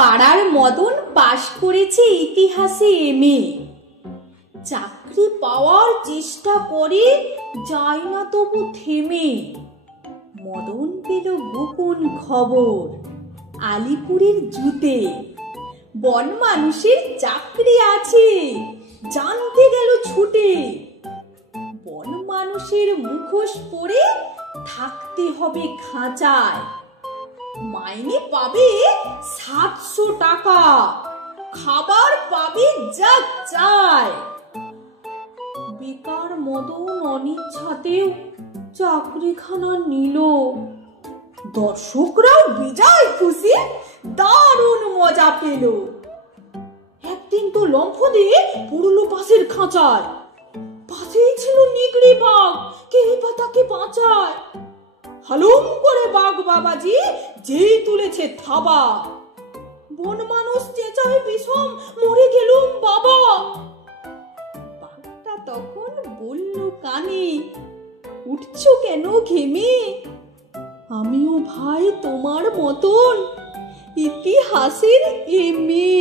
পাড়ার মদন পাশ করেছে ইতিহাসে এমএ। চাকরি পাওয়ার চেষ্টা করে, যায় না তবু থেমে। মদন পেল গোপন খবর আলিপুরের জুতে, বন মানুষের চাকরি আছে, জানতে গেল ছুটে। বন মানুষের মুখোশ পরে থাকতে হবে খাঁচায়, মাইনে পাবে 700 টাকা, খাবার পাবে যা চায়। বেকার মদন অনিচ্ছাতেও চাকরিখানা নিল। দর্শকরাও বিজয় খুশি, দারুণ মজা পেল। একদিন তো লম্ফ দিয়ে পড়লো পাশের খাঁচায়, পাশেই ছিল নেকড়ে বাঘ, কেই বা তাকে বাঁচায়। হালুম করে বাঘ বাবাজি যেই তুলেছে থাবা, বন মানুষ চেঁচায় বিষম, মরে গেলুম বাবা। বাঘটা তখন বলল কানে, উঠছো কেন ঘেমে? আমিও ভাই তোমার মতন ইতিহাসের এমএ।